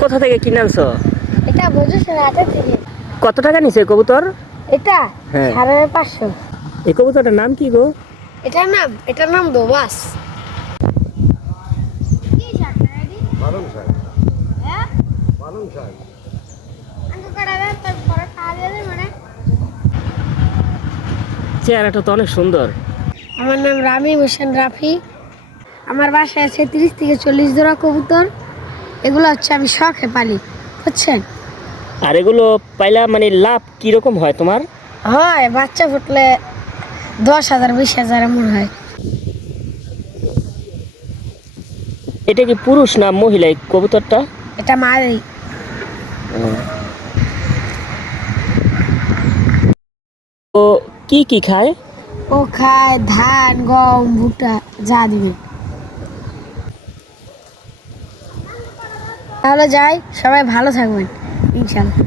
কোথা থেকে কিনে আনছো? এটা বুঝছো রাতে থেকে। কত টাকা নিছে কবুতর? এটা হ্যাঁ 550। এই কবুতরটার নাম কি গো? এটার নাম দোবাস। পালং শাক পালং শাক চেহারাটা তো অনেক সুন্দর। আমার নাম রামি হোসেন রাফি। আমার বাসায় আছে 30 থেকে 40 জোড়া কবুতর। এগুলো হচ্ছে আমি শখে পালি, বুঝছেন? আর এগুলো পাইলা মানে লাভ কিরকম হয় তোমার? হয় বাচ্চা ফুটলে 10,000 20,000 এমন হয়। এটা কি পুরুষ না মহিলা এই কবুতরটা? এটা মারি। ও কি কি খায়? ও খায় ধান গম ভুট্টা যা দিবে। তাহলে যাই, সবাই ভালো থাকবেন ইনশাল্লাহ।